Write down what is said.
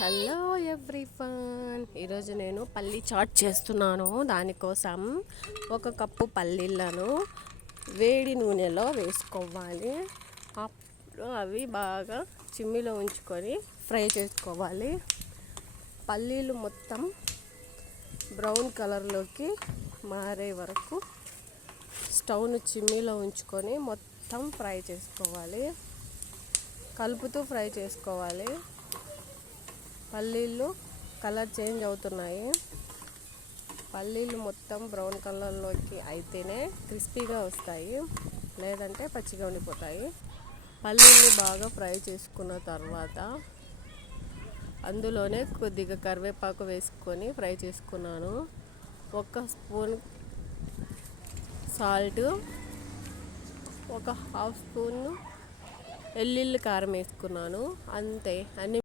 Hello everyone, ఈరోజు నేను పల్లీ చాట్ చేస్తున్నాను. దానికోసం ఒక కప్పు పల్లీలను వేడి నూనెలో వేసుకోవాలి. అప్పుడు అవి బాగా చిమ్మిలో ఉంచుకొని ఫ్రై చేసుకోవాలి. పల్లీలు మొత్తం బ్రౌన్ కలర్లోకి మారే వరకు స్టవ్ను చిమ్మిలో ఉంచుకొని మొత్తం ఫ్రై చేసుకోవాలి. కలుపుతూ ఫ్రై చేసుకోవాలి. పల్లీలు కలర్ చేంజ్ అవుతున్నాయి. పల్లీలు మొత్తం బ్రౌన్ కలర్లోకి అయితేనే క్రిస్పీగా వస్తాయి, లేదంటే పచ్చిగా ఉండిపోతాయి. పల్లీలు బాగా ఫ్రై చేసుకున్న తర్వాత అందులోనే కొద్దిగా కరివేపాకు వేసుకొని ఫ్రై చేసుకున్నాను. 1 స్పూన్ సాల్ట్, 1/2 స్పూన్ ఎల్లుల్లి కారం వేసుకున్నాను. అంతే. అన్ని